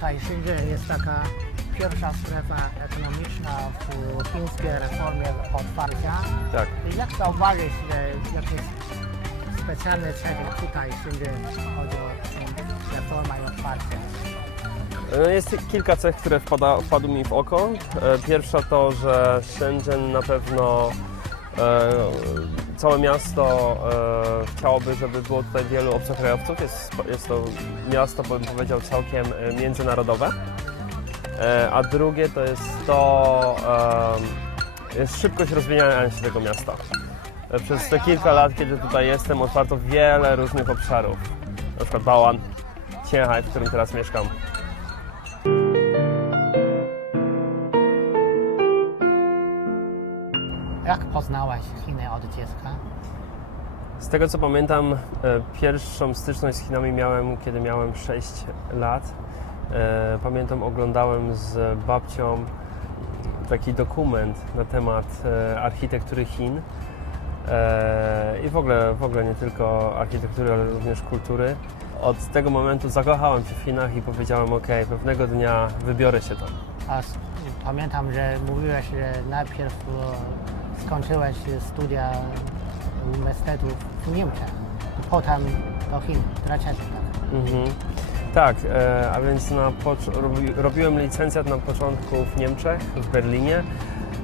tutaj Shenzhen jest taka pierwsza strefa ekonomiczna w chińskiej reformie otwarcia. Tak. I Jak zauważyć, że jakieś specjalne cechy tutaj Shenzhen chodzi o reformę i otwarcie? E, Jest kilka cech, które wpada, wpadły mi w oko. E, Pierwsza to, że Shenzhen na pewno e, całe miasto e, chciałoby, żeby było tutaj wielu obcokrajowców. Jest, jest to miasto, bym powiedział, całkiem e, międzynarodowe. E, a drugie to jest to, e, jest szybkość rozwijania się tego miasta. E, Przez te kilka lat, kiedy tutaj jestem, otwarto wiele różnych obszarów. Na przykład Bałan, Ciechaj, w którym teraz mieszkam. Jak poznałaś Chiny od dziecka? Z tego co pamiętam, e, pierwszą styczność z Chinami miałem, kiedy miałem 6 lat. E, Pamiętam, oglądałem z babcią taki dokument na temat e, architektury Chin. I w ogóle, w ogóle nie tylko architektury, ale również kultury. Od tego momentu zakochałem się w Chinach i powiedziałem, ok, pewnego dnia wybiorę się tam. A pamiętam, że mówiłeś, że najpierw skończyłeś studia uniwersytetu w Niemczech potem do Chin, dlaczego tak? Mhm. Tak, e, a więc na robi, robiłem licencjat na początku w Niemczech, w Berlinie,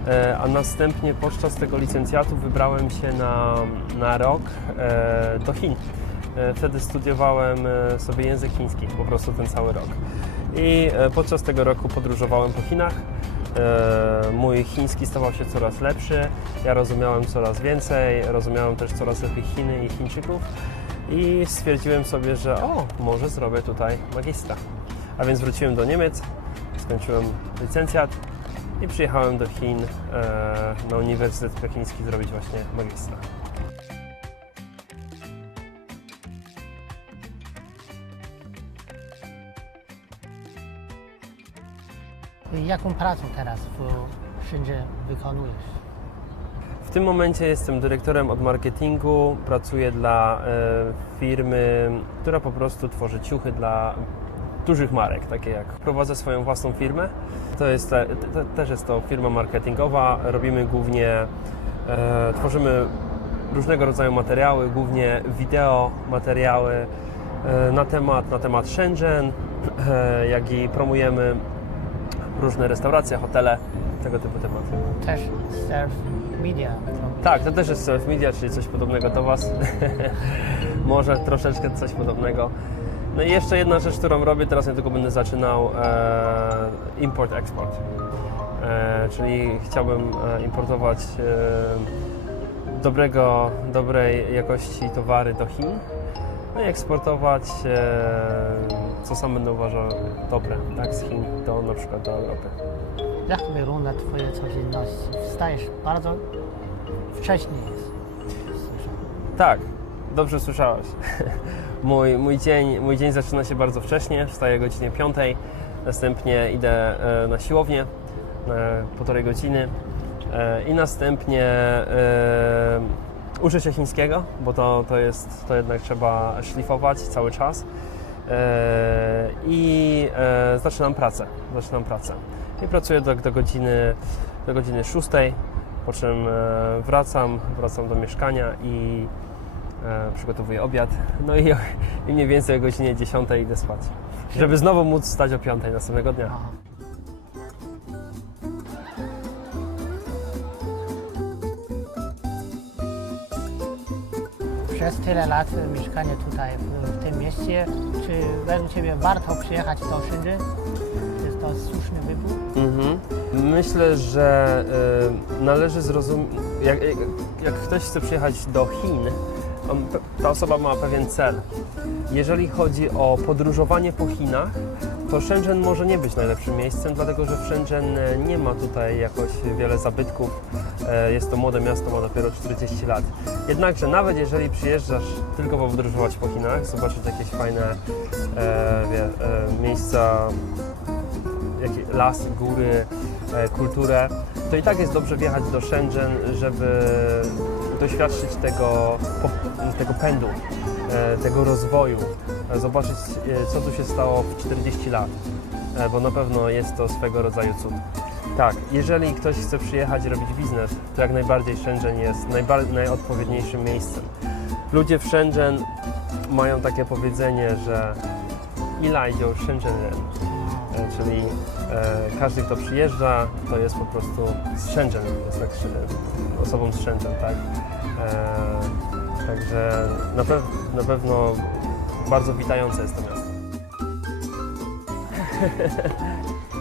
e, a następnie podczas tego licencjatu wybrałem się na, na rok e, do Chin. E, wtedy studiowałem e, sobie język chiński, po prostu ten cały rok. I e, podczas tego roku podróżowałem po Chinach. E, Mój chiński stawał się coraz lepszy, ja rozumiałem coraz więcej, rozumiałem też coraz lepiej Chiny i Chińczyków i stwierdziłem sobie, że o, może zrobię tutaj magistra. A więc wróciłem do Niemiec, skończyłem licencjat i przyjechałem do Chin e, na Uniwersytet Pekiński zrobić właśnie magistra. Jaką pracę teraz w Shenzhen wykonujesz? W tym momencie jestem dyrektorem od marketingu. Pracuję dla e, firmy, która po prostu tworzy ciuchy dla dużych marek, takie jak prowadzę swoją własną firmę. To jest te, te, też jest to firma marketingowa. Robimy głównie, e, tworzymy różnego rodzaju materiały, głównie wideo materiały e, na temat, na temat Shenzhen, jak i promujemy różne restauracje, hotele, tego typu tematy. Też surf media. Tak, to też jest self media, czyli coś podobnego do Was. Może troszeczkę coś podobnego. No i jeszcze jedna rzecz, którą robię, teraz niedługo będę zaczynał e, import-export. E, czyli chciałbym e, importować e, dobrego, dobrej jakości towary do Chin. No i eksportować, e, co sam będę uważał dobre, tak, z Chin do na przykład do Europy. Jak wygląda Twoje codzienności? Wstajesz bardzo wcześnie jest. Tak, dobrze słyszałaś. Mój, mój, dzień, mój dzień zaczyna się bardzo wcześnie, wstaję o godzinie 5, następnie idę e, na siłownię na półtorej godziny e, i następnie uczę się chińskiego, bo to, to jest, to jednak trzeba szlifować cały czas e, i e, zaczynam pracę, zaczynam pracę i pracuję do, do godziny, do godziny 6, po czym e, wracam, wracam do mieszkania i przygotowuję obiad. No i, i mniej więcej o godzinie 10 idę spać. Żeby znowu móc stać o 5 następnego dnia. Przez tyle lat mieszkania tutaj w, tym mieście, czy według Ciebie warto przyjechać do Shenzhen? Jest to słuszny wybór? Mhm. Myślę, że y, należy zrozumieć, jak, jak, jak ktoś chce przyjechać do Chin, on, ta osoba ma pewien cel. Jeżeli chodzi o podróżowanie po Chinach, to Shenzhen może nie być najlepszym miejscem, dlatego że w Shenzhen e, nie ma tutaj jakoś wiele zabytków. E, Jest to młode miasto, ma dopiero 40 lat. Jednakże nawet jeżeli przyjeżdżasz tylko podróżować po Chinach, zobaczyć jakieś fajne e, wie, miejsca, lasy, góry, kulturę, to i tak jest dobrze wjechać do Shenzhen, żeby doświadczyć tego, tego pędu, tego rozwoju, e, zobaczyć e, co tu się stało w 40 lat. e, bo na pewno jest to swego rodzaju cud. Tak, jeżeli ktoś chce przyjechać i robić biznes, to jak najbardziej Shenzhen jest najodpowiedniejszym miejscem. Ludzie w Shenzhen mają takie powiedzenie, że ila idzie Shenzhen E, czyli e, każdy, kto przyjeżdża, to jest po prostu z Shenzhen, jest tak, osobą z tak? E, także na, pew- na pewno bardzo witające jest to miasto.